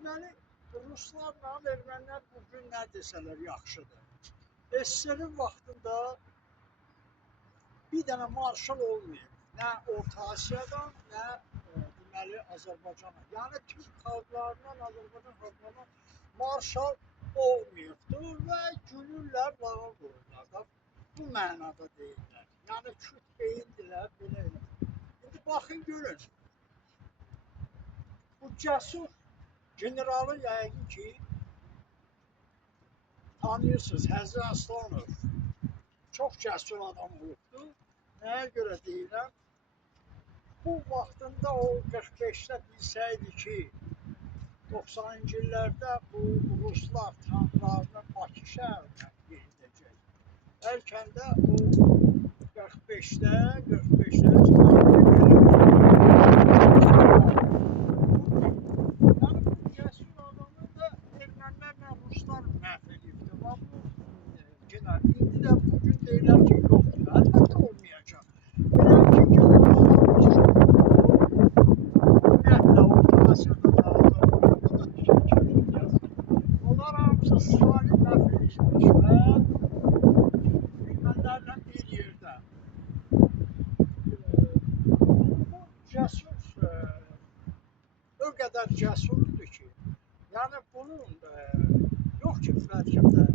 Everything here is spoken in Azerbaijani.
Deməli, ruslarla ermənilər bugün nə desələr yaxşıdır. SSR-in vaxtında bir dənə marşal olmayıb. Nə Orta Asiyadan, nə deməli Azərbaycana. Yəni Türk xalqlarından, Azərbaycan xalqlarından marşal olmayıbdır və gülürlər, lağa qoyurlar da. Bu mənada deyirlər. Yəni Kürt beyindilər, belə elə. İndi baxın görün. Bu cəsur generalı yəqin ki tanıyırsınız, Həzi Aslanov. Çox cəsur adam olubdur. Nəyə görə deyirəm? Bu vaxtında o 45-də bilsəydi ki, 90-cı illərdə bu ruslar tanklarını Bakı şəhərinə yeridəcək. Bəlkə də o 45-də yəni bu cəsur adamı da ermənilərlə ruslar məhv edibdir. İndi də bugün deyirlər ki, yoxdur. Əlbəttə olmayacaq. Belə ki, ümumiyyətlə Orta Asiyada da, Azərbaycanda da Türkiyənin yazır. Onlar hamısı Stalin məhv edilmiş və ermənilərlə bir yerdə. Bu cəsur o qədər cəsurdur ki, yəni bunun yox ki, bəlkə də